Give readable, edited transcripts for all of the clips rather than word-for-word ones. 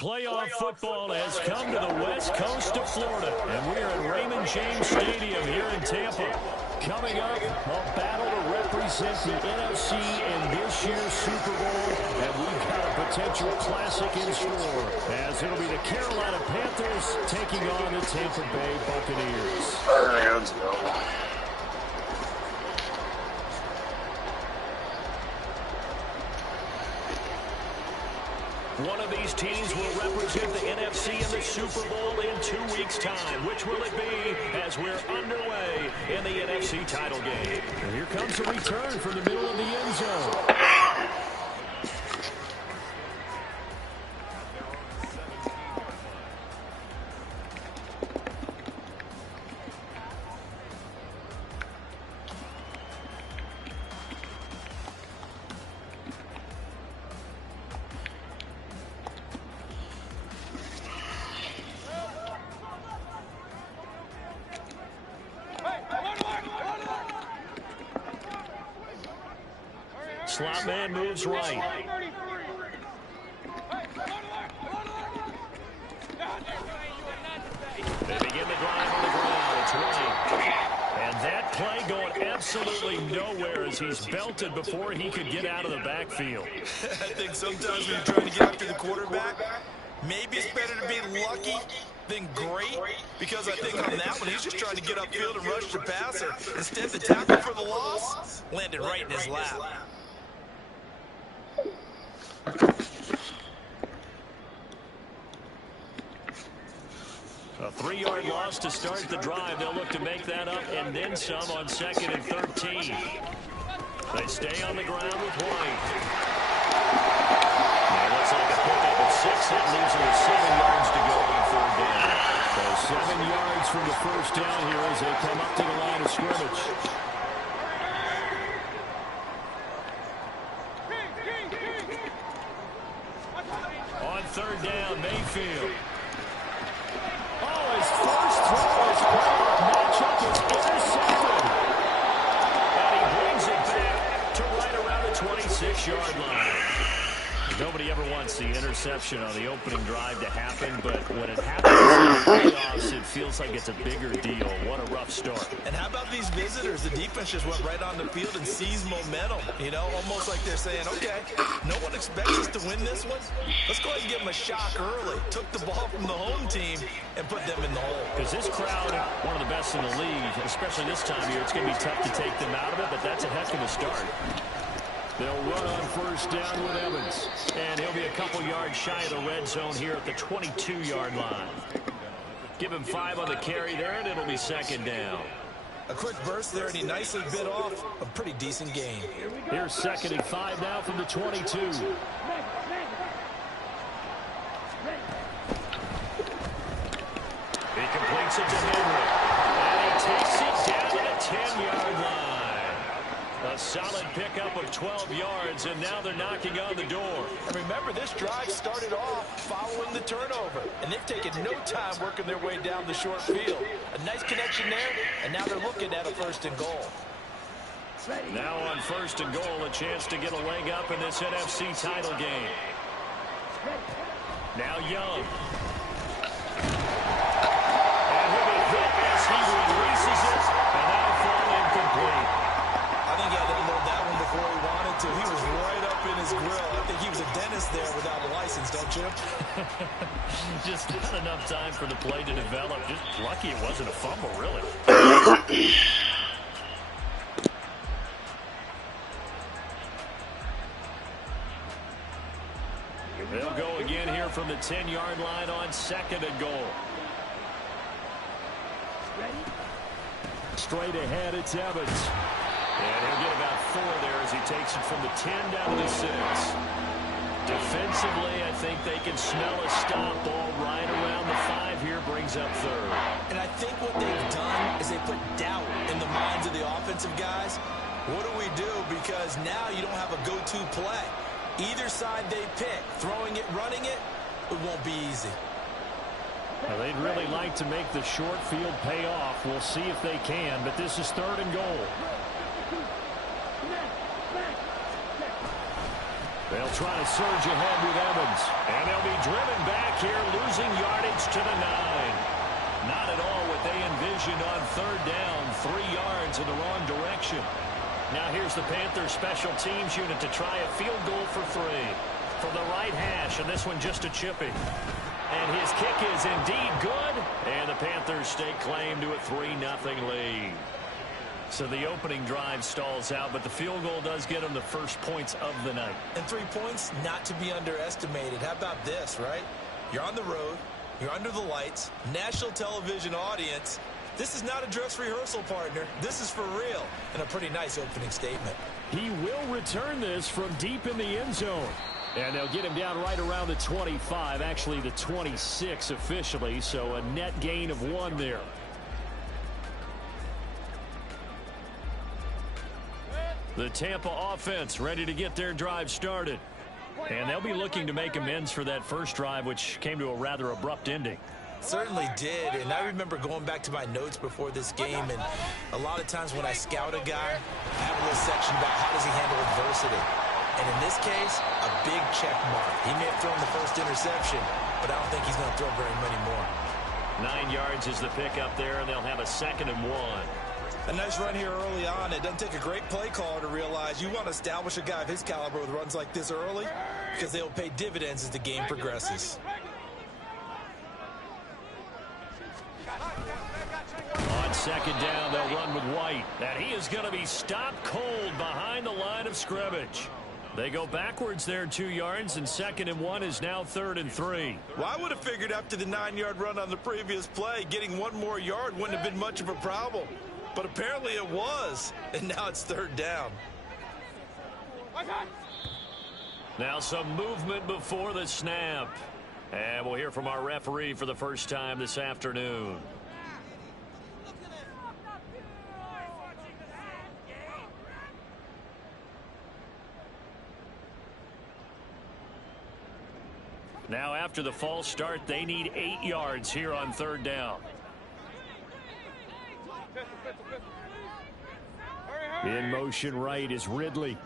Playoff football has come to the west coast of Florida, and we're at Raymond James Stadium here in Tampa. Coming up, a battle to represent the NFC in this year's Super Bowl, and we've got a potential classic in store, as it'll be the Carolina Panthers taking on the Tampa Bay Buccaneers. Let's go. One of these teams will represent the NFC in the Super Bowl in 2 weeks' time. Which will it be as we're underway in the NFC title game? And here comes a return from the middle of the end zone. Slot man moves right. They begin the drive on the ground. It's right. And that play going absolutely nowhere as he's belted before he could get out of the backfield. I think sometimes when you're trying to get after the quarterback, maybe it's better to be lucky than great, because I think on that one, he's just trying to get upfield and rush the passer. Instead, the tackle for the loss landed right in his lap. A 3-yard loss to start the drive. They'll look to make that up and then some on 2nd and 13. They stay on the ground with White. It looks like a pickup at 6. That leaves them with 7 yards to go on 3rd down. So 7 yards from the first down here as they come up to the line of scrimmage. On 3rd down, Mayfield. His first throw is matchup is intercepted. And he brings it back to right around the 26-yard line. Nobody ever wants the interception on the opening drive to happen, but when it happens in the playoffs, it feels like it's a bigger deal. What a rough start. And how about these visitors? The defense just went right on the field and seized momentum. You know, almost like they're saying, okay, no one expects us to win this one. Let's go ahead and give them a shock early. Took the ball from the home team and put them in the hole. Because this crowd, one of the best in the league, especially this time of year, it's going to be tough to take them out of it, but that's a heck of a start. They'll run on 1st down with Evans. And he'll be a couple yards shy of the red zone here at the 22-yard line. Give him 5 on the carry there, and it'll be 2nd down. A quick burst there, and he nicely bit off a pretty decent gain. Here's 2nd and 5 now from the 22. He completes it to Henry. And he takes it down to the 10-yard line. A solid pickup of 12 yards, and now they're knocking on the door. And remember, this drive started off following the turnover, and they've taken no time working their way down the short field. A nice connection there, and now they're looking at a 1st and goal. Now on 1st and goal, a chance to get a leg up in this NFC title game. Now Young. And he'll be hit as he releases it, and that'll fall incomplete. I think he had to unload that one before he wanted to. He was right up in his grill. I think he was a dentist there without a license, don't you? Just not enough time for the play to develop. Just lucky it wasn't a fumble, really. They'll go again here from the 10-yard line on 2nd and goal. Straight ahead, it's Evans. And he'll get about 4 there as he takes it from the 10 down to the 6. Defensively, I think they can smell a stop ball right around the 5 here, brings up 3rd. And I think what they've done is they put doubt in the minds of the offensive guys. What do we do? Because now you don't have a go-to play. Either side they pick, throwing it, running it, it won't be easy. Now, they'd really like to make the short field pay off. We'll see if they can, but this is 3rd and goal. They'll They'll try to surge ahead with Evans. And they'll be driven back here, losing yardage to the 9. Not at all what they envisioned on third down. 3 yards in the wrong direction. Now here's the Panthers special teams unit to try a field goal for 3. From the right hash, and this one just a chippy. And his kick is indeed good. And the Panthers stake claim to a 3-0 lead. So the opening drive stalls out, but the field goal does get them the first points of the night. And 3 points not to be underestimated. How about this, right? You're on the road. You're under the lights. National television audience. This is not a dress rehearsal, partner. This is for real. And a pretty nice opening statement. He will return this from deep in the end zone. And they'll get him down right around the 25, actually the 26 officially, so a net gain of 1 there. The Tampa offense ready to get their drive started. And they'll be looking to make amends for that first drive, which came to a rather abrupt ending. Certainly did, and I remember going back to my notes before this game, and a lot of times when I scout a guy, I have a little section about how does he handle adversity. And in this case, a big check mark. He may have thrown the first interception, but I don't think he's going to throw very many more. 9 yards is the pickup there, and they'll have a 2nd and 1. A nice run here early on. It doesn't take a great play caller to realize you want to establish a guy of his caliber with runs like this early because they'll pay dividends as the game progresses. On 2nd down, they'll run with White. And he is going to be stopped cold behind the line of scrimmage. They go backwards there 2 yards, and 2nd and 1 is now 3rd and 3. Well, I would have figured after the 9-yard run on the previous play, getting 1 more yard wouldn't have been much of a problem. But apparently it was, and now it's 3rd down. Now some movement before the snap. And we'll hear from our referee for the first time this afternoon. Now after the false start, they need 8 yards here on 3rd down. In motion right is Ridley.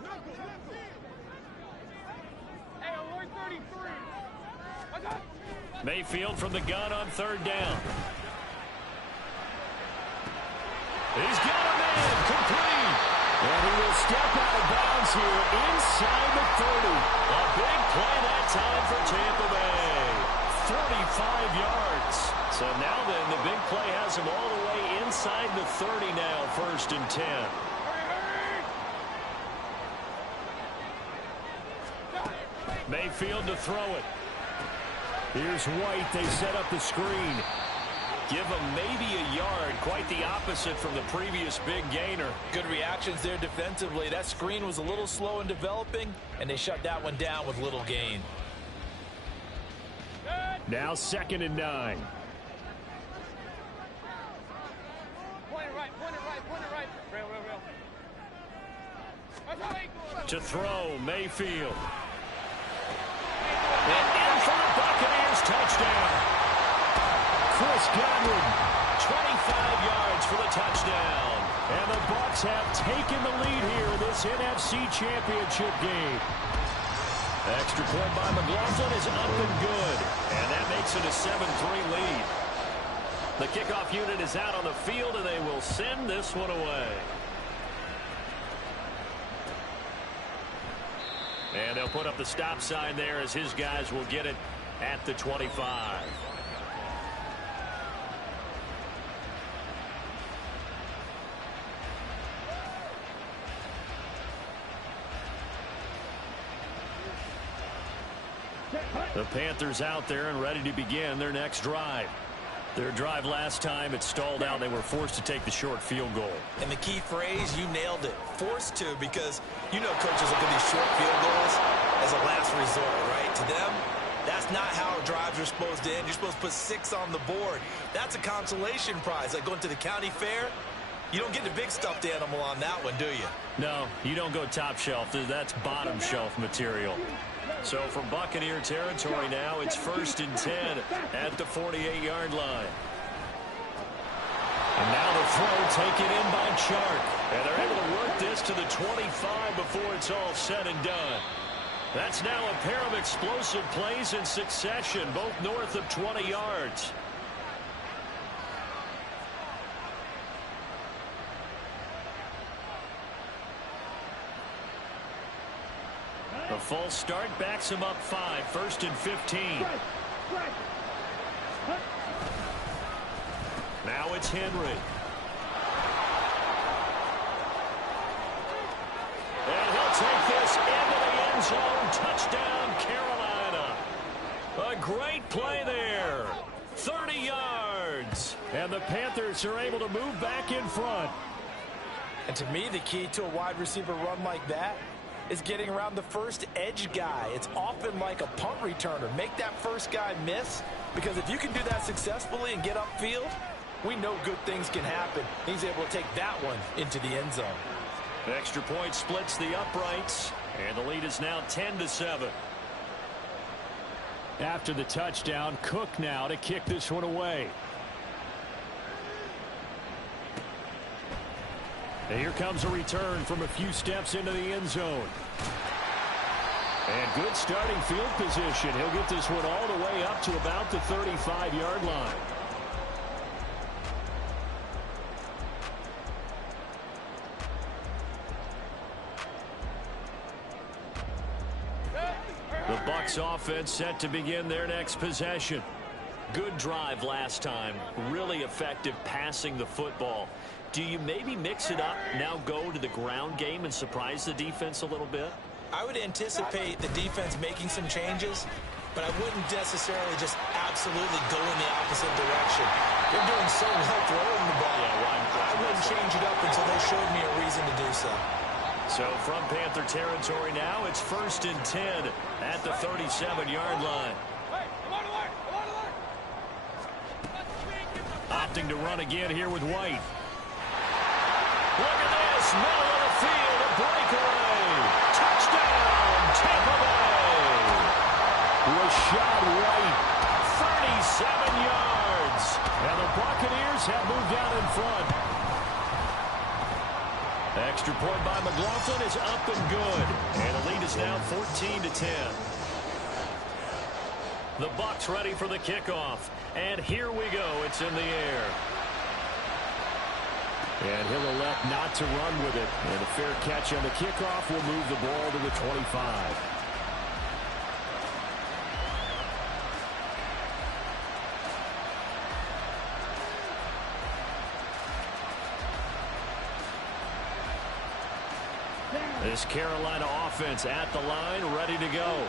Mayfield from the gun on 3rd down. He's got him in, complete. And he will step out of bounds here inside the 30. A big play that time for Tampa Bay. 45 yards. So now then, the big play has him all the way inside the 30 now, 1st and 10. Mayfield to throw it. Here's White. They set up the screen. Give him maybe a yard. Quite the opposite from the previous big gainer. Good reactions there defensively. That screen was a little slow in developing, and they shut that one down with little gain. Now 2nd and 9. To throw, Mayfield. And in for the Buccaneers touchdown. Chris Godwin, 25 yards for the touchdown. And the Bucs have taken the lead here in this NFC Championship game. Extra point by McLaughlin is up and good. And that makes it a 7-3 lead. The kickoff unit is out on the field, and they will send this one away. And they'll put up the stop sign there as his guys will get it at the 25. The Panthers out there and ready to begin their next drive. Their drive last time, it stalled out. They were forced to take the short field goal. And the key phrase, you nailed it. Forced to, because you know coaches look at these short field goals as a last resort, right? To them, that's not how drives are supposed to end. You're supposed to put 6 on the board. That's a consolation prize. Like going to the county fair, you don't get the big stuffed animal on that one, do you? No, you don't go top shelf. That's bottom shelf material. So from Buccaneer territory now, it's 1st and 10 at the 48-yard line. And now the throw taken in by Chark. And they're able to work this to the 25 before it's all said and done. That's now a pair of explosive plays in succession, both north of 20 yards. A false start backs him up 5, 1st and 15. Now it's Henry. And he'll take this into the end zone. Touchdown, Carolina. A great play there. 30 yards. And the Panthers are able to move back in front. And to me, the key to a wide receiver run like that is getting around the first edge guy. It's often like a punt returner. Make that first guy miss, because if you can do that successfully and get upfield, we know good things can happen. He's able to take that one into the end zone. The extra point splits the uprights, and the lead is now 10-7. After the touchdown, Cook now to kick this one away. And here comes a return from a few steps into the end zone. And good starting field position. He'll get this one all the way up to about the 35-yard line. The Bucs offense set to begin their next possession. Good drive last time. Really effective passing the football. Do you maybe mix it up, now go to the ground game and surprise the defense a little bit? I would anticipate the defense making some changes, but I wouldn't necessarily just absolutely go in the opposite direction. They're doing so well throwing the ball. I wouldn't change it up until they showed me a reason to do so. So from Panther territory now, it's 1st and 10 at the 37-yard line. Opting to run again here with White. Look at this, middle of the field, a breakaway. Touchdown, Tampa Bay. Rashad White, 37 yards. And the Buccaneers have moved out in front. Extra point by McLaughlin is up and good. And the lead is now 14-10. The Bucs ready for the kickoff. And here we go. It's in the air. And he'll elect not to run with it. And a fair catch on the kickoff will move the ball to the 25. This Carolina offense at the line, ready to go.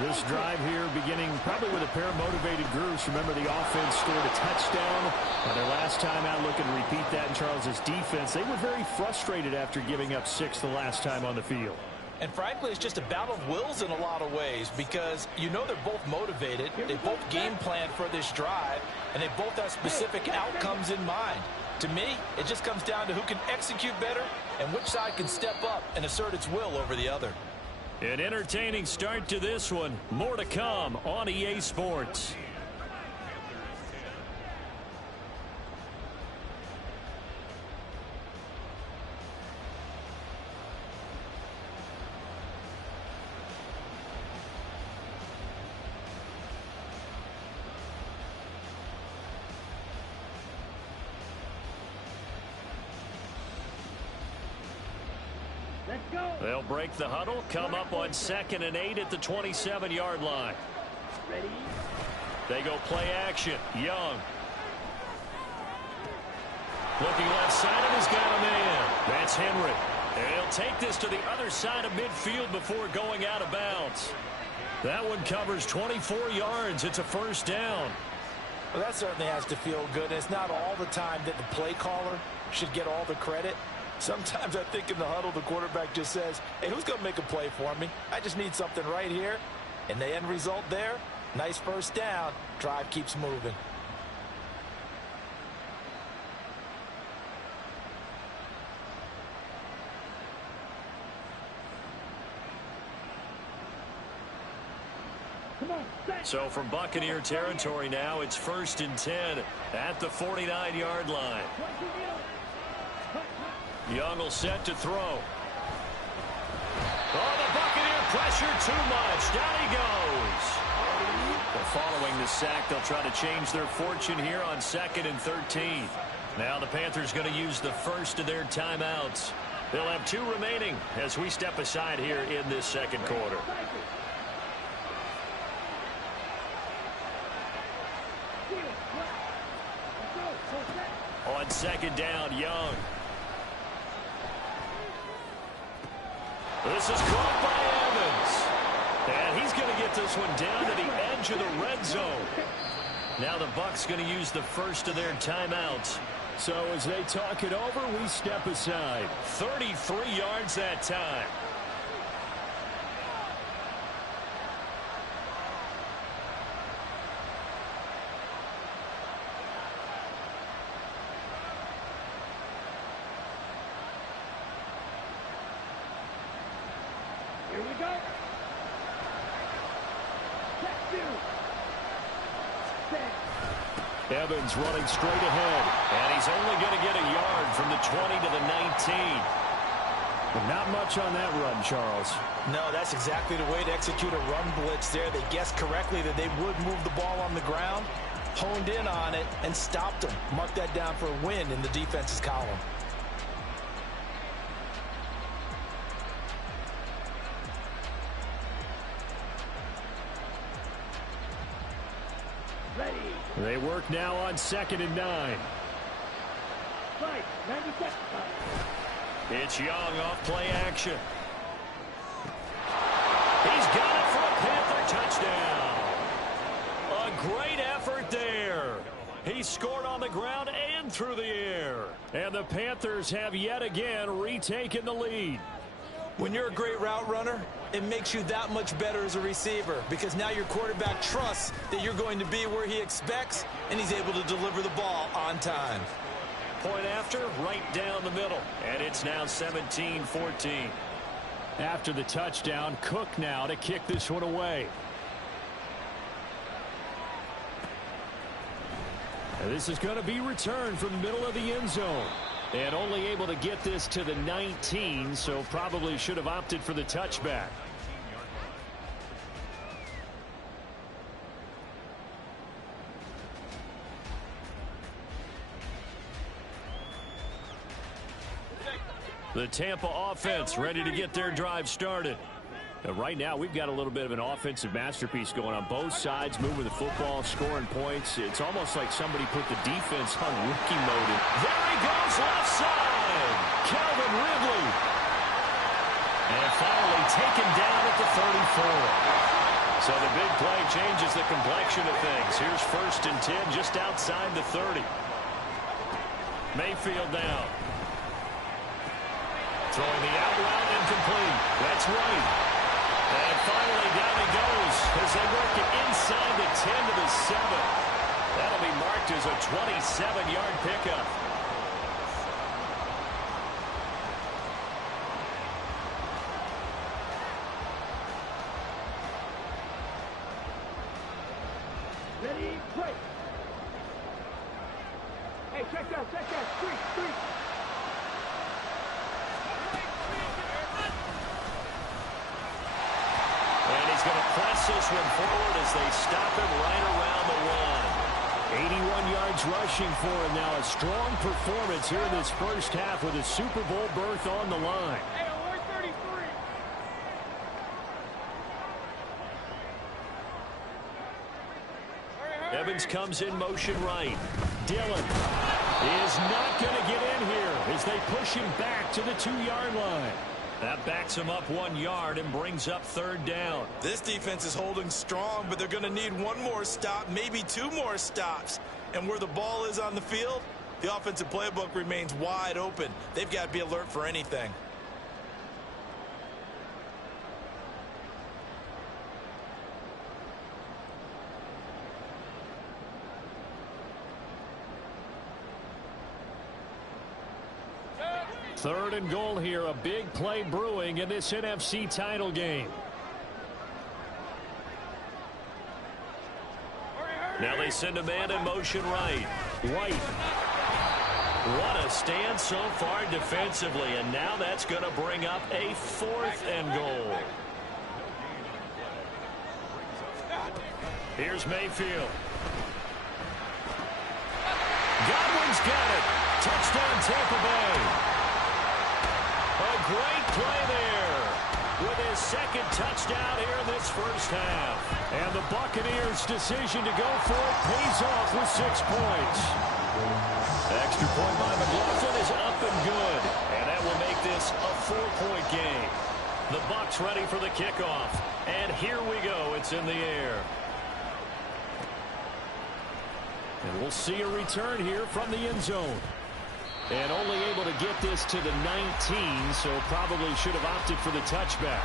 This drive here beginning probably with a pair of motivated groups. Remember, the offense scored a touchdown on their last time out. Looking to repeat that in Charles's defense. They were very frustrated after giving up 6 the last time on the field. And frankly, it's just a battle of wills in a lot of ways, because you know they're both motivated. They both game planned for this drive, and they both have specific outcomes in mind. To me, it just comes down to who can execute better and which side can step up and assert its will over the other. An entertaining start to this one. More to come on EA Sports. They'll break the huddle, come up on 2nd and 8 at the 27-yard line. Ready? They go play action. Young. Looking left side, and he's got a man. That's Henry. And he'll take this to the other side of midfield before going out of bounds. That one covers 24 yards. It's a first down. Well, that certainly has to feel good. It's not all the time that the play caller should get all the credit. Sometimes I think in the huddle, the quarterback just says, hey, who's going to make a play for me? I just need something right here. And the end result there, nice first down. Drive keeps moving. So from Buccaneer territory now, it's 1st and 10 at the 49-yard line. Young will set to throw. Oh, the Buccaneer pressure too much. Down he goes. Well, following the sack, they'll try to change their fortune here on 2nd and 13. Now the Panthers going to use the first of their timeouts. They'll have 2 remaining as we step aside here in this second quarter. On 2nd down, Young. This is caught by Evans. And he's going to get this one down to the edge of the red zone. Now the Bucs going to use the first of their timeouts. So as they talk it over, we step aside. 33 yards that time. Here we go. Check 2. Set. Evans running straight ahead, and he's only going to get a yard from the 20 to the 19. But not much on that run, Charles. No, that's exactly the way to execute a run blitz there. They guessed correctly that they would move the ball on the ground, honed in on it, and stopped them. Mark that down for a win in the defense's column. Ready. They work now on 2nd and 9. Fight. 90 seconds. It's Young off play action. He's got it for a Panther touchdown. A great effort there. He scored on the ground and through the air. And the Panthers have yet again retaken the lead. When you're a great route runner, it makes you that much better as a receiver because now your quarterback trusts that you're going to be where he expects, and he's able to deliver the ball on time. Point after, right down the middle. And it's now 17-14. After the touchdown, Cook now to kick this one away. And this is going to be returned from the middle of the end zone. And only able to get this to the 19, so probably should have opted for the touchback. The Tampa offense ready to get their drive started. Right now, we've got a little bit of an offensive masterpiece going on both sides, moving the football, scoring points. It's almost like somebody put the defense on rookie mode. There he goes, left side. Calvin Ridley. And finally taken down at the 34. So the big play changes the complexion of things. Here's 1st and 10 just outside the 30. Mayfield down. Throwing the out route incomplete. That's right. And finally down he goes as they work it inside the 10 to the 7. That'll be marked as a 27-yard pickup. Ready, break. Hey, check that, street. And he's going to press this one forward as they stop him right around the 1. 81 yards rushing for him now. A strong performance here in this first half with a Super Bowl berth on the line. Hey, 133. Evans comes in motion right. Dillon is not going to get in here as they push him back to the 2-yard line. That backs him up 1 yard and brings up 3rd down. This defense is holding strong, but they're going to need one more stop, maybe 2 more stops. And where the ball is on the field, the offensive playbook remains wide open. They've got to be alert for anything. Third and goal here, a big play brewing in this NFC title game. Now they send a man in motion right. White. What a stand so far defensively, and now that's going to bring up a 4th and goal. Here's Mayfield. Godwin's got it. Touchdown, Tampa Bay. A great play there with his second touchdown here in this first half. And the Buccaneers' decision to go for it pays off with 6 points. Extra point by McLaughlin is up and good. And that will make this a 4-point game. The Bucs ready for the kickoff. And here we go. It's in the air. And we'll see a return here from the end zone. And only able to get this to the 19, so probably should have opted for the touchback.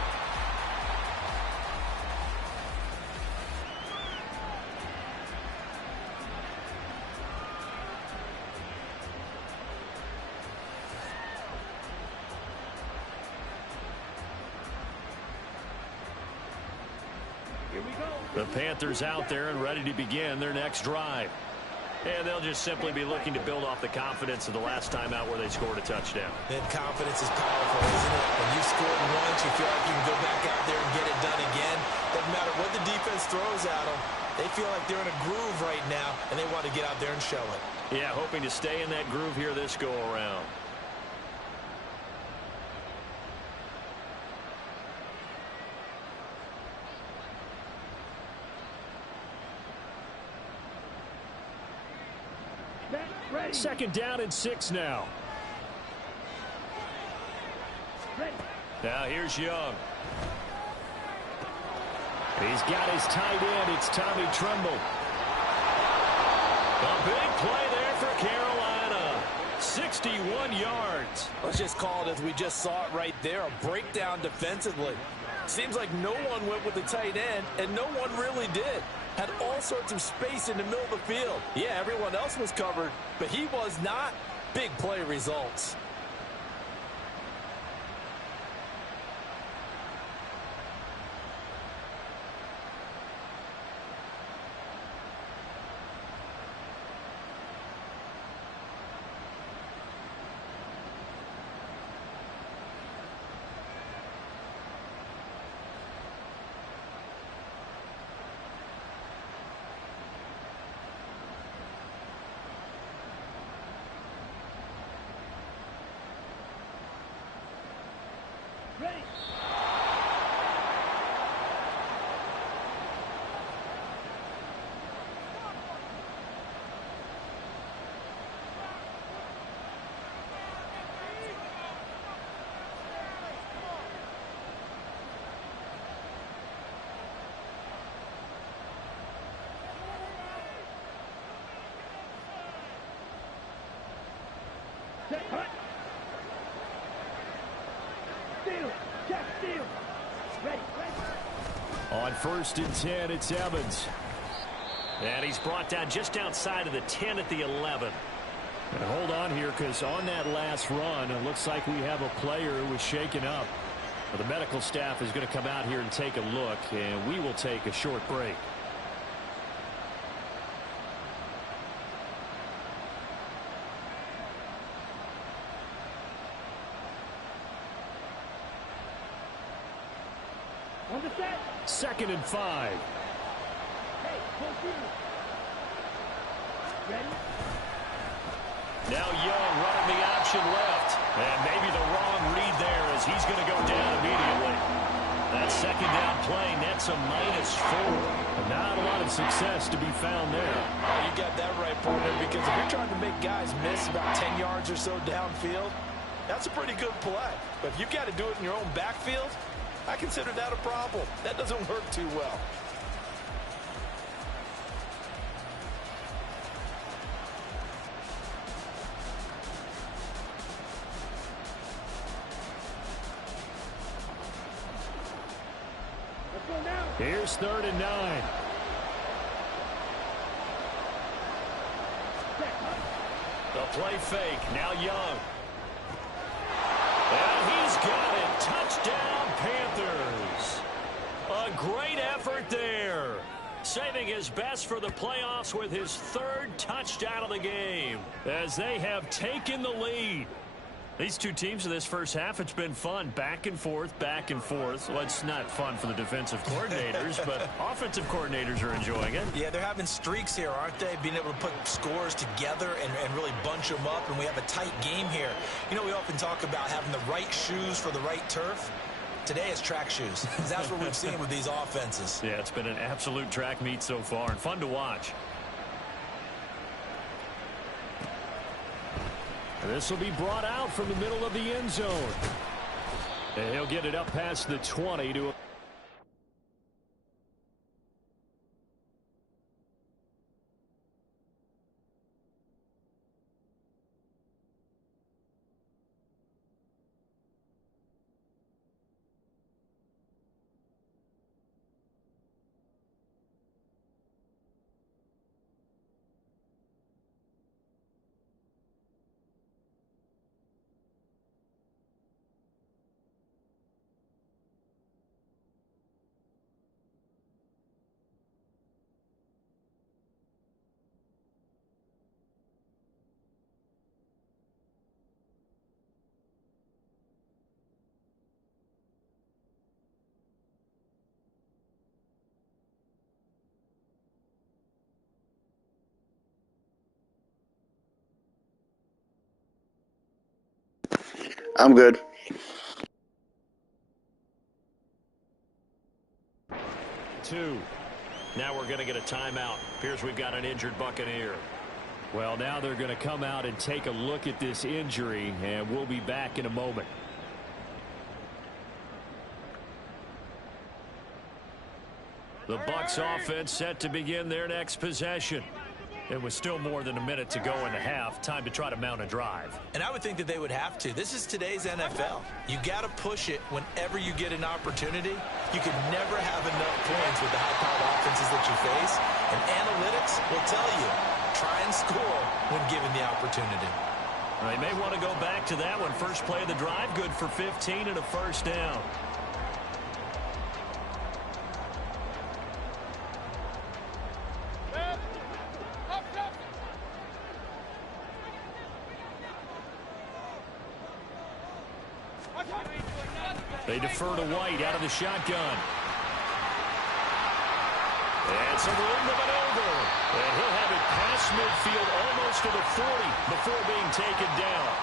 Here we go. The Panthers out there and ready to begin their next drive. And they'll just simply be looking to build off the confidence of the last time out where they scored a touchdown. And confidence is powerful, isn't it? When you scored once, you feel like you can go back out there and get it done again. Doesn't matter what the defense throws at them. They feel like they're in a groove right now, and they want to get out there and show it. Yeah, hoping to stay in that groove here this go-around. Ready. Second down and 6 now. Ready. Now here's Young. He's got his tight end. It's Tommy Tremble. A big play there for Carolina. 61 yards. Let's just call it as we just saw it right there, a breakdown defensively. Seems like no one went with the tight end, and no one really did. Had all sorts of space in the middle of the field. Yeah, everyone else was covered, but he was not. Big play results. Ready. Set, hut. Steal. Check, steal. Ready, ready. On 1st and 10, it's Evans. And he's brought down just outside of the 10 at the 11. And hold on here, because on that last run, it looks like we have a player who was shaken up. The medical staff is going to come out here and take a look, and we will take a short break. On the set. 2nd and 5. Hey, close you. Ready. Now Young running the option left. And maybe the wrong read there as he's going to go down immediately. That second down play nets a -4. And not a lot of success to be found there. Oh, you got that right, partner, because if you're trying to make guys miss about 10 yards or so downfield, that's a pretty good play. But if you've got to do it in your own backfield, I consider that a problem. That doesn't work too well. Let's go now. Here's 3rd and 9. Set, hut. The play fake. Now Young. And he's got it. Touchdown, Panthers. A great effort there. Saving his best for the playoffs with his 3rd touchdown of the game as they have taken the lead. These two teams in this first half, it's been fun. Back and forth, back and forth. Well, it's not fun for the defensive coordinators, but offensive coordinators are enjoying it. Yeah, they're having streaks here, aren't they? Being able to put scores together and really bunch them up, and we have a tight game here. You know, we often talk about having the right shoes for the right turf. Today it's track shoes. That's what we've seen with these offenses. Yeah, it's been an absolute track meet so far and fun to watch. This will be brought out from the middle of the end zone. And he'll get it up past the 20 to... I'm good. Now we're going to get a timeout. Appears we've got an injured Buccaneer. Well, now they're going to come out and take a look at this injury, and we'll be back in a moment. The Bucs offense set to begin their next possession. It was still more than a minute to go in the half. Time to try to mount a drive. And I would think that they would have to. This is today's NFL. You got to push it whenever you get an opportunity. You can never have enough points with the high-powered offenses that you face. And analytics will tell you, try and score when given the opportunity. They may want to go back to that one. First play of the drive, good for 15 and a first down. They defer to White out of the shotgun. And some room to maneuver. And he'll have it past midfield almost to the 40 before being taken down.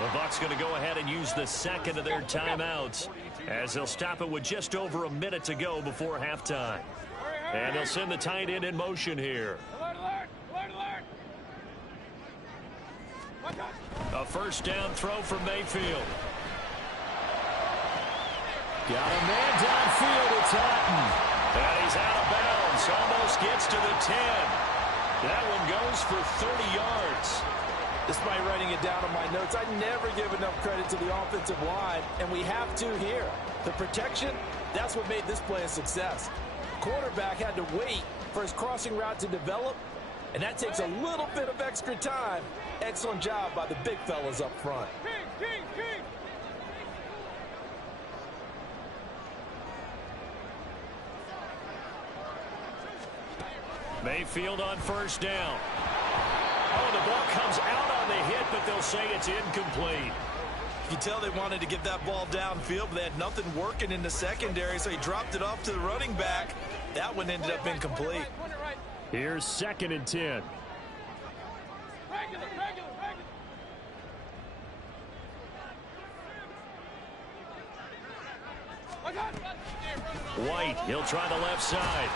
The Bucs going to go ahead and use the second of their timeouts as they'll stop it with just over a minute to go before halftime. And they'll send the tight end in motion here. A first down throw from Mayfield. Got a man downfield. It's Hutton. And he's out of bounds. Almost gets to the 10. That one goes for 30 yards. Despite writing it down on my notes, I never give enough credit to the offensive line, and we have to here. The protection, that's what made this play a success. Quarterback had to wait for his crossing route to develop, and that takes a little bit of extra time. Excellent job by the big fellas up front. Mayfield on first down. Oh, the ball comes out on the hit, but they'll say it's incomplete. You can tell they wanted to get that ball downfield, but they had nothing working in the secondary, so he dropped it off to the running back. That one ended up incomplete. Here's 2nd and 10. White, he'll try the left side.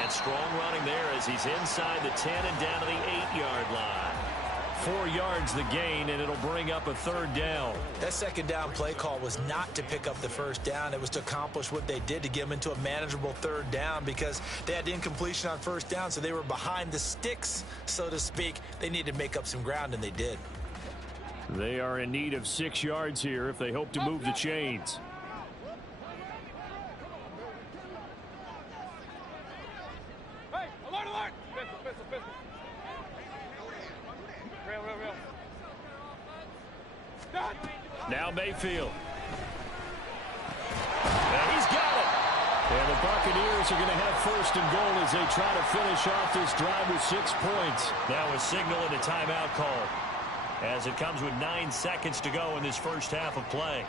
And strong running there as he's inside the 10 and down to the 8-yard line. 4 yards the gain, and it'll bring up a third down. That second down play call was not to pick up the first down. It was to accomplish what they did to get them into a manageable third down because they had incompletion on first down, so they were behind the sticks, so to speak. They needed to make up some ground, and they did. They are in need of 6 yards here if they hope to move the chains. Now Mayfield. And he's got it. And the Buccaneers are going to have first and goal as they try to finish off this drive with 6 points. That was signaling a timeout call. as it comes with 9 seconds to go in this first half of play.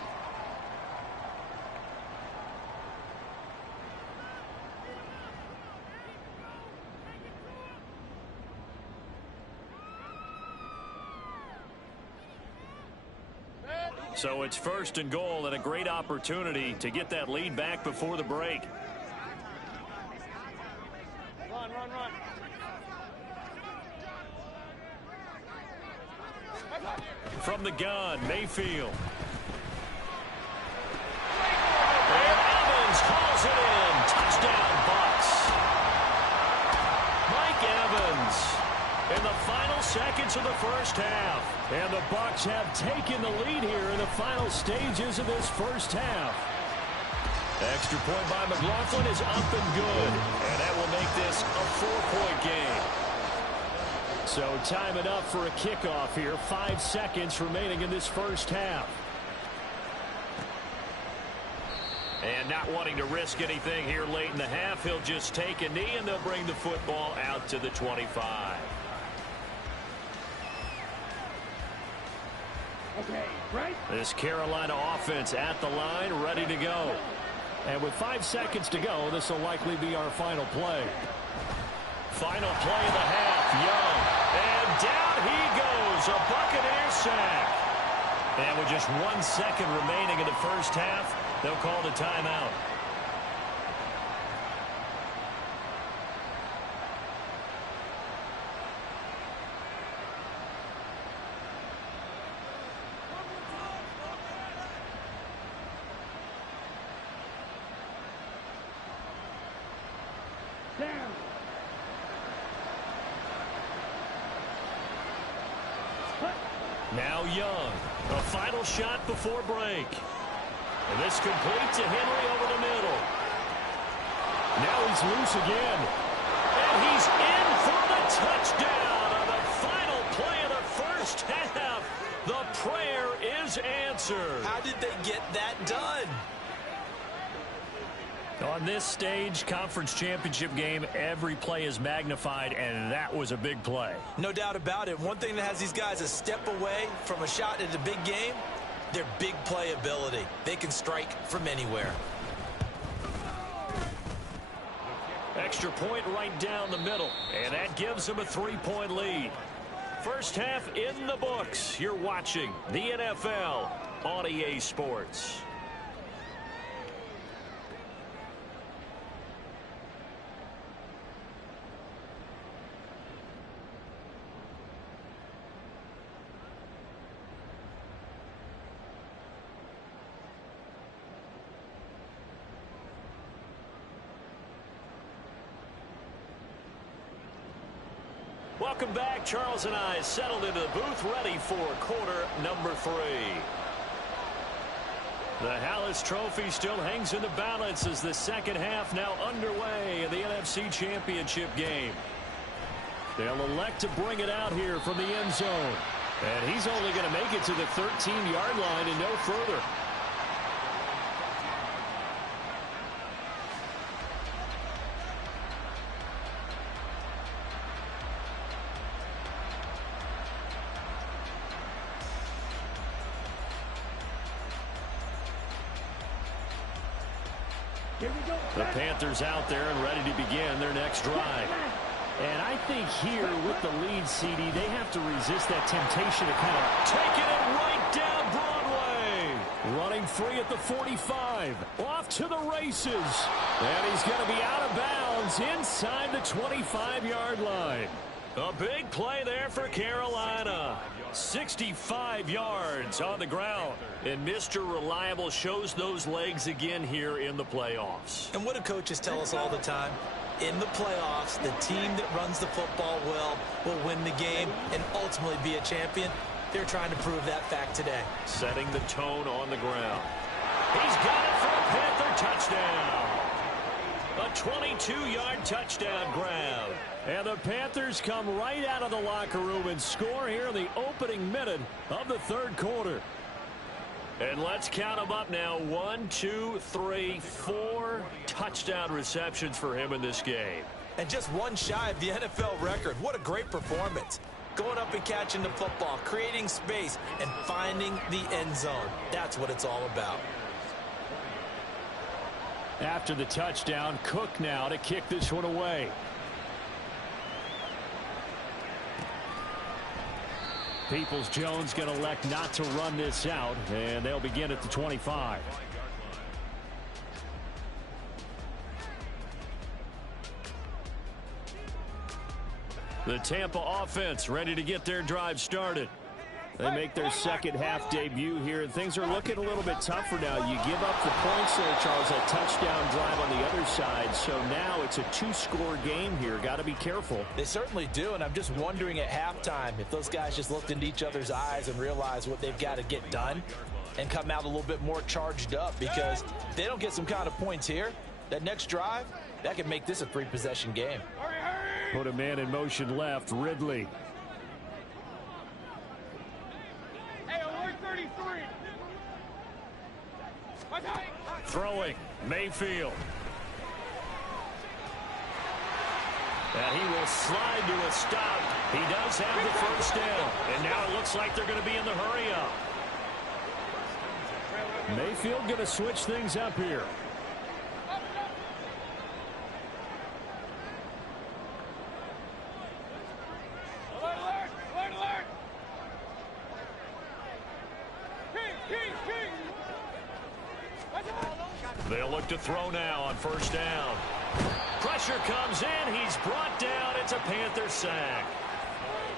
So it's 1st and goal, and a great opportunity to get that lead back before the break. Run, run, run. From the gun, Mayfield. And Evans hauls it in. Touchdown, Bucs. Mike Evans in the final seconds of the first half. And the Bucs have taken the lead here in the final stages of this first half. Extra point by McLaughlin is up and good. And that will make this a 4-point game. So time it up for a kickoff here. 5 seconds remaining in this first half. And not wanting to risk anything here late in the half, he'll just take a knee and they'll bring the football out to the 25. Okay, right? This Carolina offense at the line, ready to go. And with 5 seconds to go, this will likely be our final play. Final play of the half, Young. And down he goes, a Buccaneer sack. And with just 1 second remaining in the first half, they'll call the timeout. Down. Now Young, a final shot before break. And this complete to Henry over the middle. Now he's loose again. And he's in for the touchdown on the final play of the first half. The prayer is answered. How did they get that done? On this stage, conference championship game, every play is magnified, and that was a big play. No doubt about it. One thing that has these guys a step away from a shot at a big game, their big play ability. They can strike from anywhere. Extra point right down the middle, and that gives them a 3-point lead. First half in the books. You're watching the NFL on EA Sports. Welcome back. Charles and I settled into the booth, ready for quarter number 3. The Hallis Trophy still hangs in the balance as the second half now underway in the NFC Championship game. They'll elect to bring it out here from the end zone. And he's only going to make it to the 13-yard line and no further. Here we go. The Panthers out there and ready to begin their next drive. And I think here with the lead, CD, they have to resist that temptation to kind of taking it right down Broadway. Running free at the 45. Off to the races. And he's going to be out of bounds inside the 25-yard line. A big play there for Carolina. 65 yards on the ground. And Mr. Reliable shows those legs again here in the playoffs. And what do coaches tell us all the time? In the playoffs, the team that runs the football well will win the game and ultimately be a champion. They're trying to prove that fact today. Setting the tone on the ground. He's got it for a Panther touchdown. A 22-yard touchdown grab. And the Panthers come right out of the locker room and score here in the opening minute of the third quarter. And let's count them up now. 1, 2, 3, 4 touchdown receptions for him in this game. And just one shy of the NFL record. What a great performance. Going up and catching the football, creating space, and finding the end zone. That's what it's all about. After the touchdown, Cook now to kick this one away. Peoples-Jones going to elect not to run this out, and they'll begin at the 25. The Tampa offense ready to get their drive started. They make their second half debut here, and things are looking a little bit tougher now. You give up the points there, Charles, that touchdown drive on the other side. So now it's a two-score game here. Got to be careful. They certainly do, and I'm just wondering at halftime if those guys just looked into each other's eyes and realized what they've got to get done and come out a little bit more charged up, because if they don't get some kind of points here, that next drive, that could make this a three-possession game. Put a man in motion left, Ridley. Throwing, Mayfield. And he will slide to a stop. He does have the first down. And now it looks like they're going to be in the hurry up. Mayfield going to switch things up here. They'll look to throw now on first down. Pressure comes in. He's brought down. It's a Panther sack.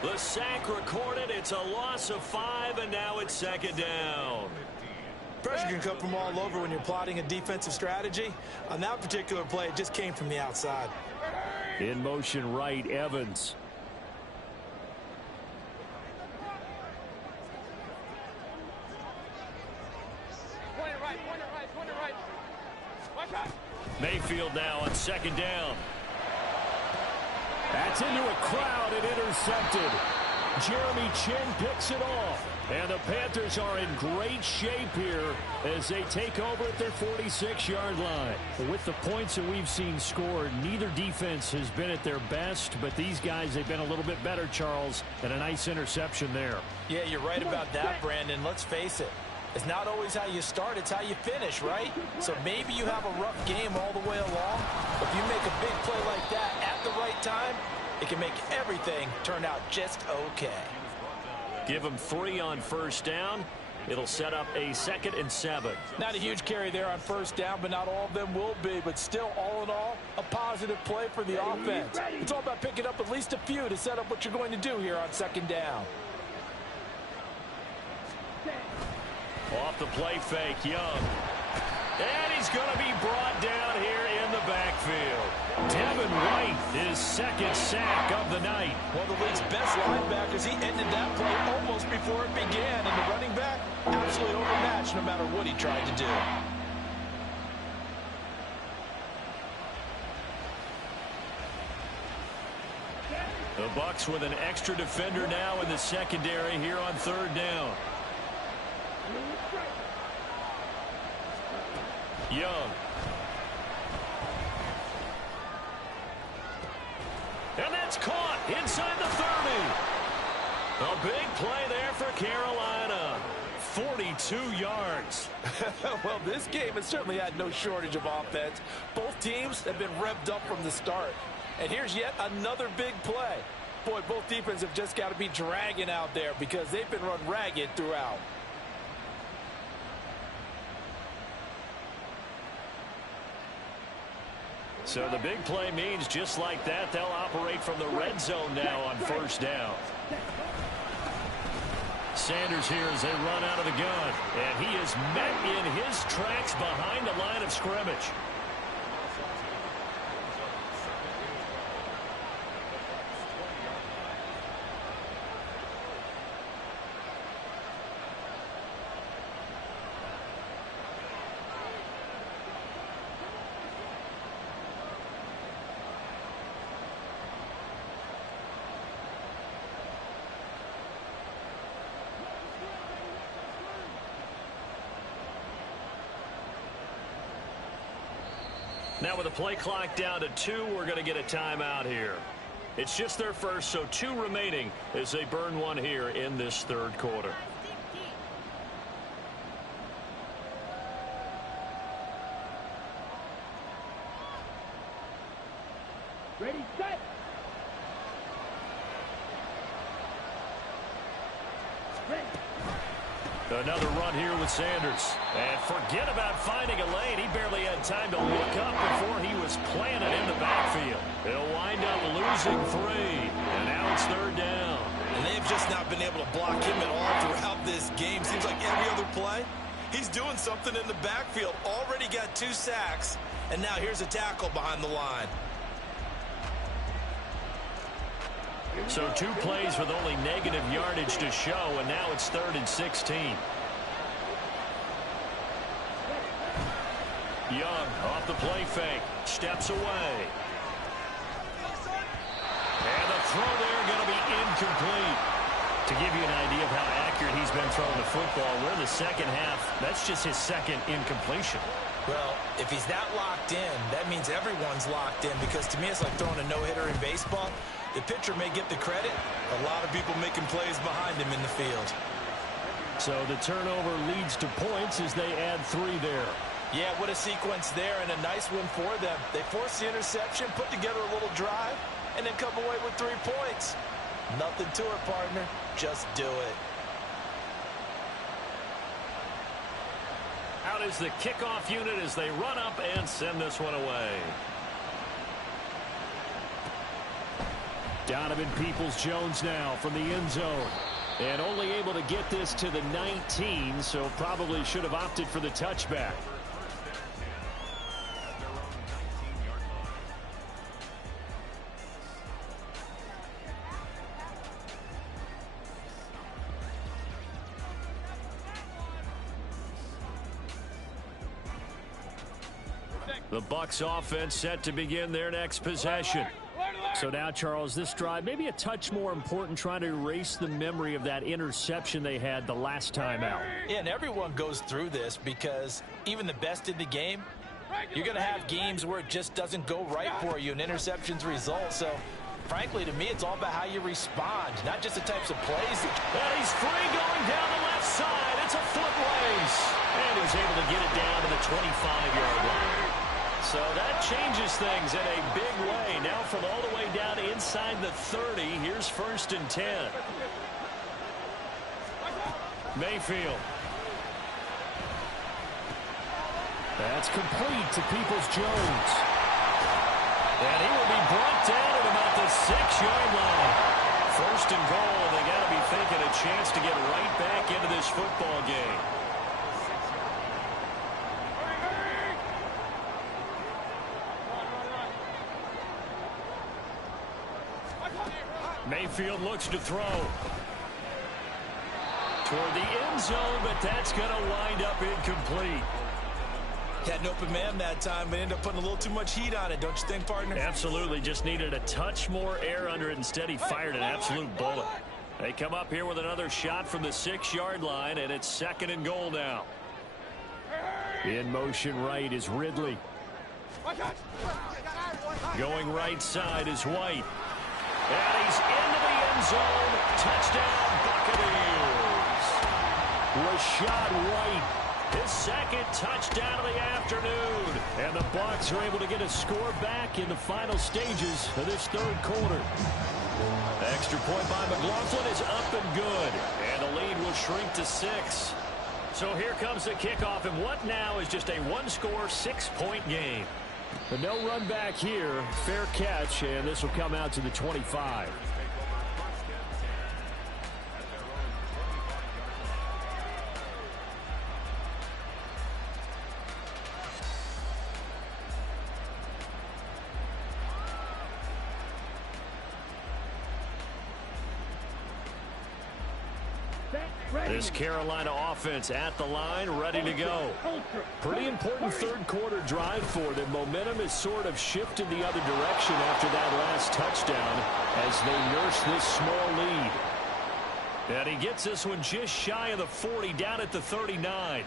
The sack recorded. It's a loss of 5, and now it's second down. Pressure can come from all over when you're plotting a defensive strategy. On that particular play, it just came from the outside. In motion right, Evans. Mayfield now on second down. That's into a crowd and intercepted. Jeremy Chinn picks it off. And the Panthers are in great shape here as they take over at their 46-yard line. With the points that we've seen scored, neither defense has been at their best, but these guys, they've been a little bit better, Charles, and a nice interception there. Yeah, you're right about that, Brandon. Let's face it. It's not always how you start, it's how you finish, right? So maybe you have a rough game all the way along, but if you make a big play like that at the right time, it can make everything turn out just okay. Give them 3 on first down. It'll set up a 2nd and 7. Not a huge carry there on first down, but not all of them will be. But still, all in all, a positive play for the offense. It's all about picking up at least a few to set up what you're going to do here on second down. Off the play fake, Young. And he's going to be brought down here in the backfield. Devin White, his 2nd sack of the night. One of the league's best linebackers. He ended that play almost before it began. And the running back, absolutely overmatched no matter what he tried to do. The Bucs with an extra defender now in the secondary here on third down. Young. And that's caught inside the 30. A big play there for Carolina. 42 yards. Well, this game has certainly had no shortage of offense. Both teams have been revved up from the start. And here's yet another big play. Boy, both defenses have just got to be dragging out there because they've been run ragged throughout. So the big play means just like that, they'll operate from the red zone now on first down. Sanders here as they run out of the gun. And he is met in his tracks behind the line of scrimmage. Now with the play clock down to 2, we're going to get a timeout here. It's just their first, so 2 remaining as they burn one here in this third quarter. Ready, set. Ready. Another run here with Sanders. And forget about finding a lane. He barely had time to look up before he was planted in the backfield. He'll wind up losing 3. And now it's third down. And they've just not been able to block him at all throughout this game. Seems like every other play, he's doing something in the backfield. Already got 2 sacks. And now here's a tackle behind the line. So 2 plays with only negative yardage to show, and now it's 3rd and 16. Young off the play fake, steps away. And the throw there going to be incomplete. To give you an idea of how accurate he's been throwing the football, we're in the second half. That's just his 2nd incompletion. Well, if he's that locked in, that means everyone's locked in, because to me it's like throwing a no-hitter in baseball. The pitcher may get the credit. A lot of people making plays behind him in the field. So the turnover leads to points as they add 3 there. Yeah, what a sequence there, and a nice win for them. They force the interception, put together a little drive, and then come away with 3 points. Nothing to it, partner. Just do it. Out is the kickoff unit as they run up and send this one away. Donovan Peoples-Jones now from the end zone. And only able to get this to the 19, so probably should have opted for the touchback. The Bucs offense set to begin their next possession. So now, Charles, this drive maybe a touch more important, trying to erase the memory of that interception they had the last time out. Yeah, and everyone goes through this, because even the best in the game, you're going to have games where it just doesn't go right for you and interceptions result. So, frankly, to me, it's all about how you respond, not just the types of plays. And he's free going down the left side. It's a foot race. And he's able to get it down to the 25-yard line. So that changes things in a big way. Now from all the way down inside the 30, here's 1st and 10. Mayfield. That's complete to Peoples-Jones. And he will be brought down at about the 6-yard line. 1st and goal, they got to be thinking a chance to get right back into this football game. Mayfield looks to throw toward the end zone, but that's going to wind up incomplete. Had an open man that time, but ended up putting a little too much heat on it, don't you think, partner? Absolutely. Just needed a touch more air under it. Instead, he fired an absolute bullet. They come up here with another shot from the 6-yard line, and it's 2nd and goal now. In motion right is Ridley. Going right side is White. And he's into the end zone. Touchdown, Buccaneers. Rachaad White, his 2nd touchdown of the afternoon. And the Bucs are able to get a score back in the final stages of this 3rd quarter. Extra point by McLaughlin is up and good. And the lead will shrink to 6. So here comes the kickoff, and what now is just a 1-score, 6-point game. But no run back here. Fair catch, and this will come out to the 25. This Carolina offense at the line, ready to go. Pretty important 3rd quarter drive for them. Momentum has sort of shifted the other direction after that last touchdown as they nurse this small lead. And he gets this one just shy of the 40, down at the 39.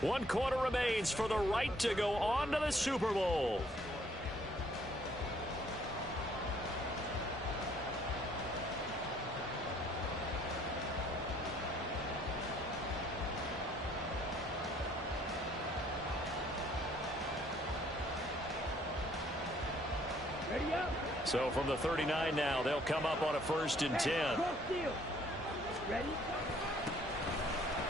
1 quarter remains for the right to go on to the Super Bowl. Ready up. So from the 39 now, they'll come up on a 1st and 10. Cross field. Ready.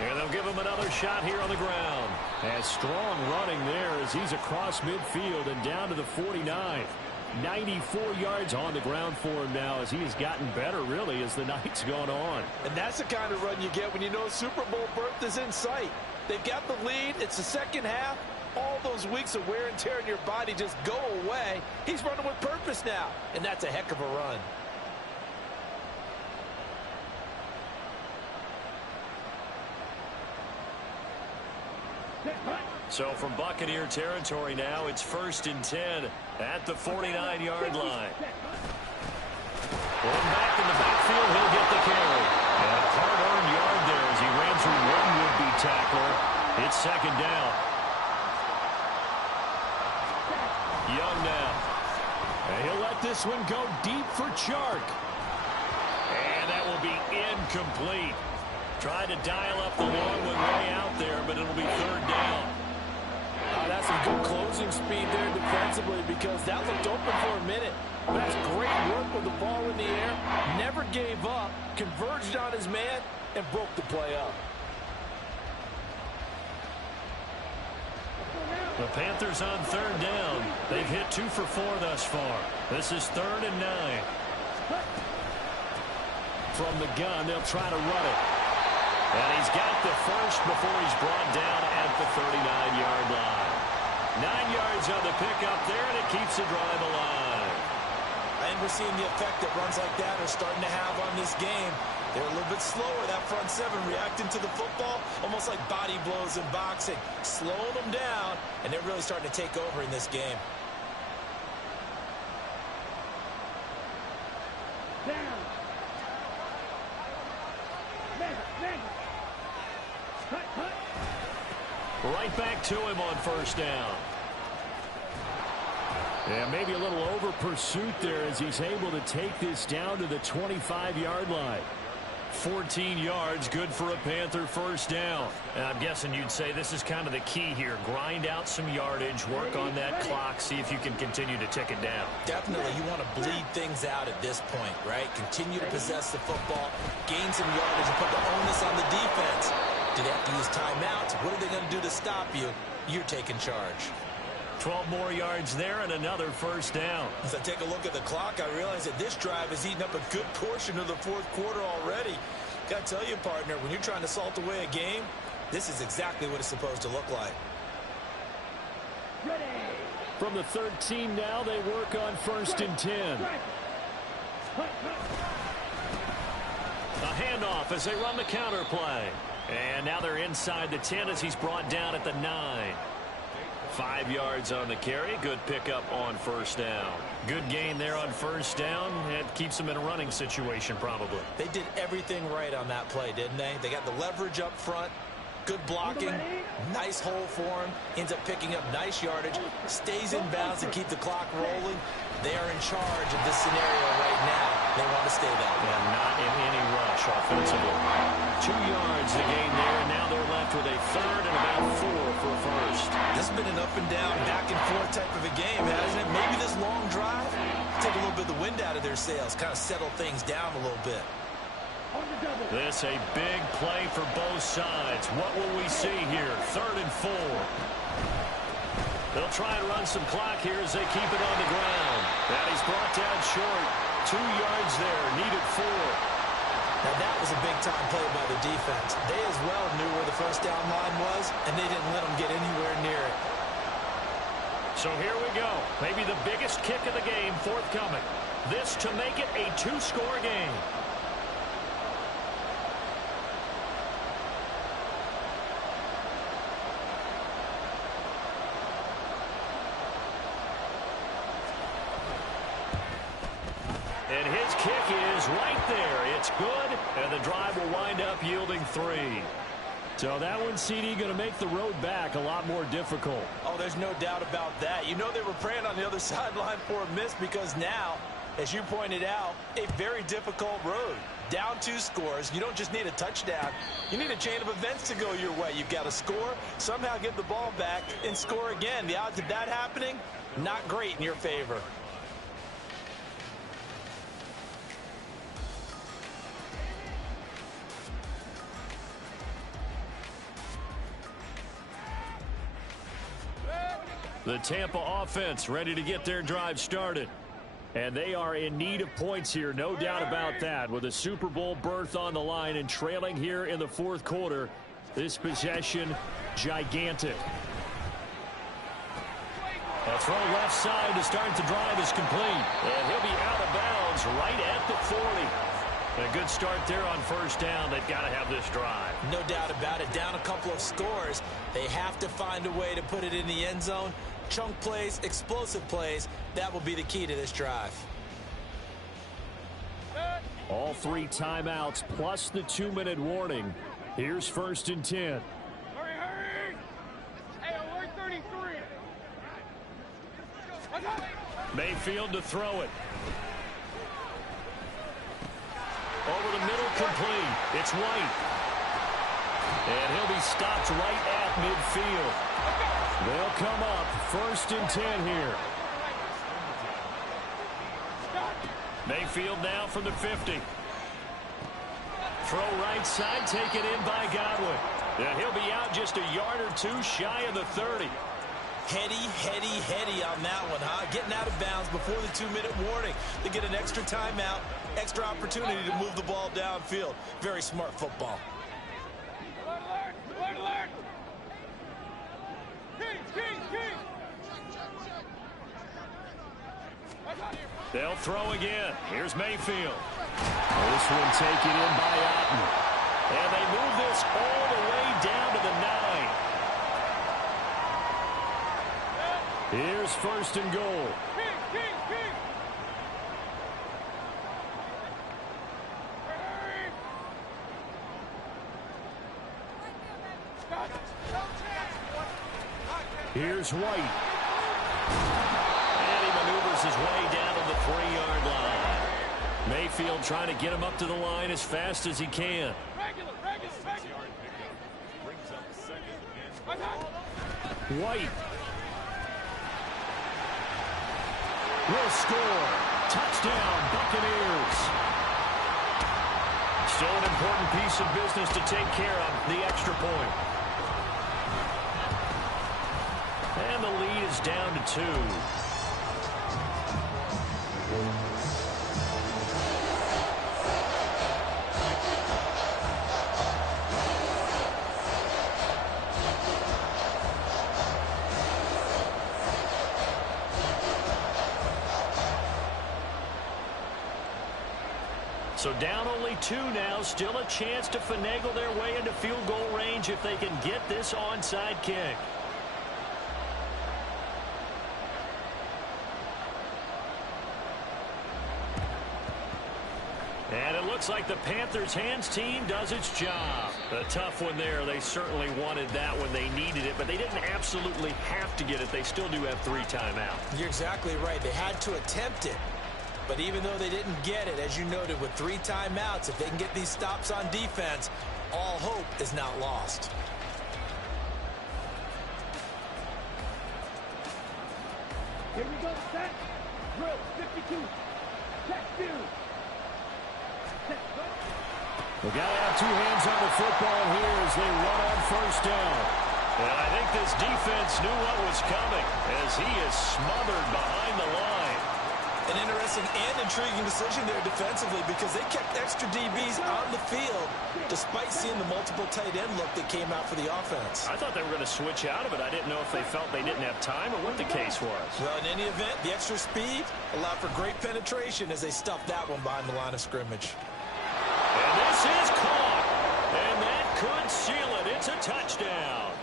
And they'll give him another shot here on the ground. And strong running there as he's across midfield and down to the 49. 94 yards on the ground for him now as he has gotten better, really, as the night's gone on. And that's the kind of run you get when you know Super Bowl berth is in sight. They've got the lead. It's the second half. All those weeks of wear and tear in your body just go away. He's running with purpose now, and that's a heck of a run. So from Buccaneer territory now, it's 1st and 10 at the 49-yard line. One back in the backfield, he'll get the carry. And a hard-earned yard there as he ran through one would-be tackler. It's 2nd down. Young now. And he'll let this one go deep for Chark. And that will be incomplete. Tried to dial up the long one way out there, but it'll be 3rd down. That's some good closing speed there defensively because that looked open for a minute. But that's great work with the ball in the air. Never gave up, converged on his man, and broke the play up. The Panthers on 3rd down. They've hit 2 for 4 thus far. This is 3rd and 9. From the gun, they'll try to run it. And he's got the first before he's brought down at the 39-yard line. 9 yards on the pickup there, and it keeps the drive alive. And we're seeing the effect that runs like that are starting to have on this game. They're a little bit slower, that front seven, reacting to the football, almost like body blows in boxing. Slowing them down, and they're really starting to take over in this game. Down. Cut. Right back to him on 1st down. Yeah, maybe a little over pursuit there as he's able to take this down to the 25-yard line. 14 yards, good for a Panther 1st down. And I'm guessing you'd say this is kind of the key here. Grind out some yardage, work on that clock, see if you can continue to tick it down. Definitely, you want to bleed things out at this point, right? Continue to possess the football, gain some yardage, and put the onus on the defense. Do they have to use timeouts? What are they going to do to stop you? You're taking charge. 12 more yards there and another 1st down. As I take a look at the clock, I realize that this drive has eaten up a good portion of the 4th quarter already. Got to tell you, partner, when you're trying to salt away a game, this is exactly what it's supposed to look like. Ready. From the 13 now, they work on 1st and 10. A handoff as they run the counter play. And now they're inside the 10 as he's brought down at the 9. 5 yards on the carry. Good pickup on 1st down. Good gain there on 1st down. It keeps them in a running situation probably. They did everything right on that play, didn't they? They got the leverage up front. Good blocking. Nice hole for him. Ends up picking up nice yardage. Stays in bounds to keep the clock rolling. They are in charge of this scenario right now. They want to stay that way. And not in any rush offensively. 2 yards the gain there, and now they're left with a 3rd and about 4 for a 1st. This has been an up and down, back and forth type of a game, hasn't it? Maybe this long drive, take a little bit of the wind out of their sails, kind of settle things down a little bit. This a big play for both sides. What will we see here? 3rd and 4. They'll try and run some clock here as they keep it on the ground. And he's brought down short. 2 yards there, needed 4. Now that was a big-time play by the defense. They as well knew where the 1st down line was, and they didn't let them get anywhere near it. So here we go. Maybe the biggest kick of the game forthcoming. This to make it a 2-score game. And his kick is right there. It's good, and the drive will wind up yielding 3. So that one, CD, going to make the road back a lot more difficult. Oh, there's no doubt about that. You know they were praying on the other sideline for a miss because now, as you pointed out, a very difficult road. Down 2 scores. You don't just need a touchdown. You need a chain of events to go your way. You've got to score, somehow get the ball back, and score again. The odds of that happening, not great in your favor. The Tampa offense ready to get their drive started. And they are in need of points here, no doubt about that. With a Super Bowl berth on the line and trailing here in the 4th quarter, this possession gigantic. A throw left side to start the drive is complete. And he'll be out of bounds right at the 40. A good start there on first down. They've got to have this drive. No doubt about it. Down a couple of scores. They have to find a way to put it in the end zone. Chunk plays, explosive plays. That will be the key to this drive. All 3 timeouts plus the 2-minute warning. Here's 1st and 10. Hurry, hurry! Hey, alert 33. Mayfield to throw it. Over the middle, complete. It's White. And he'll be stopped right at midfield. They'll come up 1st and 10 here. Mayfield now from the 50. Throw right side, taken in by Godwin. And he'll be out just a yard or 2 shy of the 30. Heady on that one, huh? Getting out of bounds before the 2-minute warning. They get an extra timeout, extra opportunity to move the ball downfield. Very smart football. Alert, alert, alert! King! They'll throw again. Here's Mayfield. This one taken in by Otten. And they move this all the way down to the 9. Here's 1st and goal. King! Here's White. And he maneuvers his way down to the 3-yard line. Mayfield trying to get him up to the line as fast as he can. White will score. Touchdown, Buccaneers. Still an important piece of business to take care of, the extra point. And the lead is down to 2. So down only 2 now. Still a chance to finagle their way into field goal range if they can get this onside kick. And it looks like the Panthers' hands team does its job. A tough one there. They certainly wanted that when they needed it, but they didn't absolutely have to get it. They still do have 3 timeouts. You're exactly right. They had to attempt it. But even though they didn't get it, as you noted, with 3 timeouts, if they can get these stops on defense, all hope is not lost. Here we go, set. Drill, 52. Check 2. We've got to have 2 hands on the football here as they run on first down. And I think this defense knew what was coming as he is smothered behind the line. An interesting and intriguing decision there defensively because they kept extra DBs on the field despite seeing the multiple tight end look that came out for the offense. I thought they were going to switch out of it. I didn't know if they felt they didn't have time or what the case was. Well, in any event, the extra speed allowed for great penetration as they stuffed that one behind the line of scrimmage. And this is caught. And that could seal it. It's a touchdown.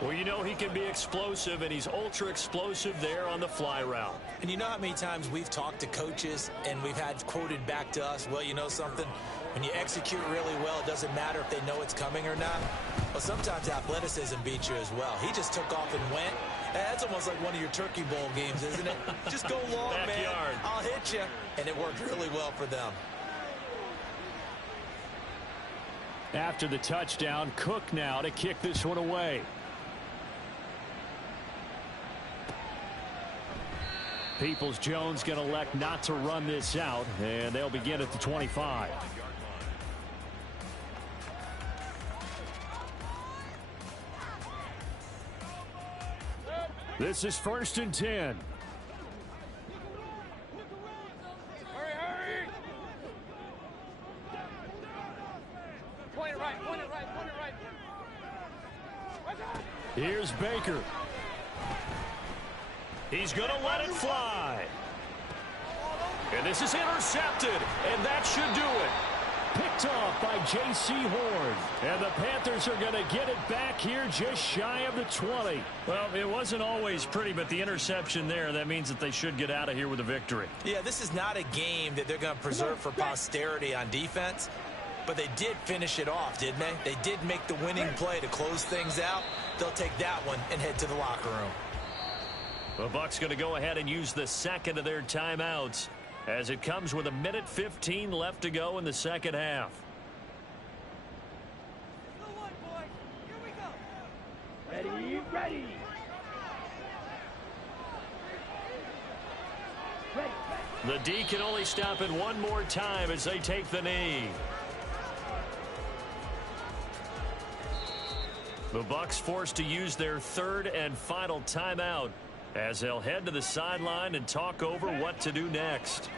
Well, you know he can be explosive, and he's ultra explosive there on the fly route. And you know how many times we've talked to coaches and we've had quoted back to us, well, you know something? When you execute really well, it doesn't matter if they know it's coming or not. Well, sometimes athleticism beats you as well. He just took off and went. That's almost like one of your Turkey Bowl games, isn't it? Just go long, man. I'll hit you. And it worked really well for them. After the touchdown, Cook now to kick this one away. Peoples-Jones going to elect not to run this out, and they'll begin at the 25. This is 1st and 10. Hurry! Point it right. Here's Baker. He's going to let it fly. And this is intercepted, and that should do it. Picked off by J.C. Horn. And the Panthers are going to get it back here just shy of the 20. Well, it wasn't always pretty, but the interception there, that means that they should get out of here with a victory. Yeah, this is not a game that they're going to preserve for posterity on defense, but they did finish it off, didn't they? They did make the winning play to close things out. They'll take that one and head to the locker room. The Bucs going to go ahead and use the second of their timeouts as it comes with 1:15 left to go in the second half. Ready. The D can only stop it one more time as they take the knee. The Bucs forced to use their third and final timeout as they'll head to the sideline and talk over what to do next.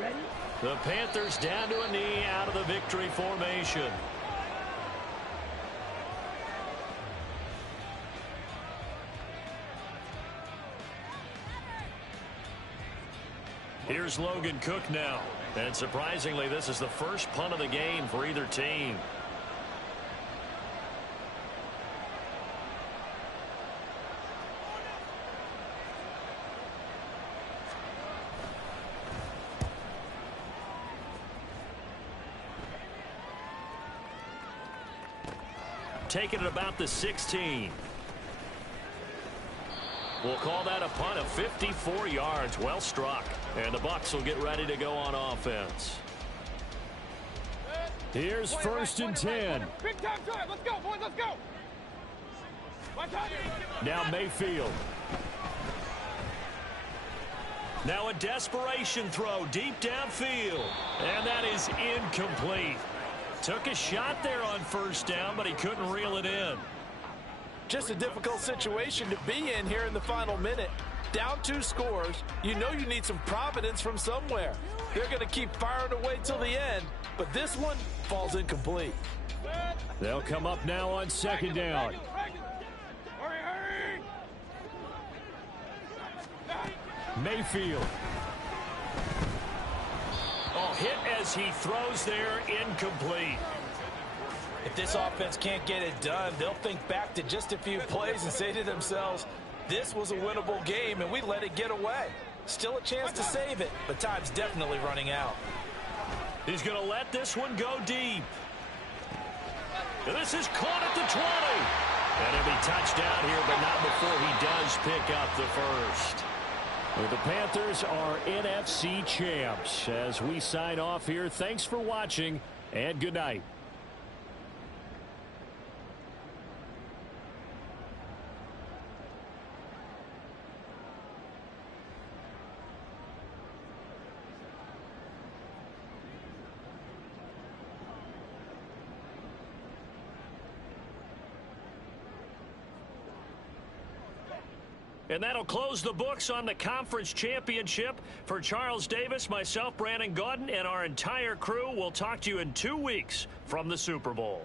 Ready? The Panthers down to a knee out of the victory formation. Here's Logan Cook now. And surprisingly, this is the first punt of the game for either team. Taking it about the 16. We'll call that a punt of 54 yards. Well struck. And the Bucs will get ready to go on offense. Here's 1st and 10. Big time drive. Let's go, boys. Let's go. Now Mayfield. Now a desperation throw deep downfield. And that is incomplete. Took a shot there on 1st down, but he couldn't reel it in. Just a difficult situation to be in here in the final minute. Down 2 scores. You know you need some providence from somewhere. They're going to keep firing away till the end, but this one falls incomplete. They'll come up now on 2nd down. Hurry! Mayfield. Oh, hit as he throws there, incomplete. If this offense can't get it done, they'll think back to just a few plays and say to themselves, this was a winnable game and we let it get away. Still a chance to save it, but time's definitely running out. He's going to let this one go deep. And this is caught at the 20. And he'll be touchdown here, but not before he does pick up the first. Well, the Panthers are NFC champs. As we sign off here, thanks for watching and good night. And that'll close the books on the conference championship. For Charles Davis, myself, Brandon Gaudin, and our entire crew, we'll talk to you in 2 weeks from the Super Bowl.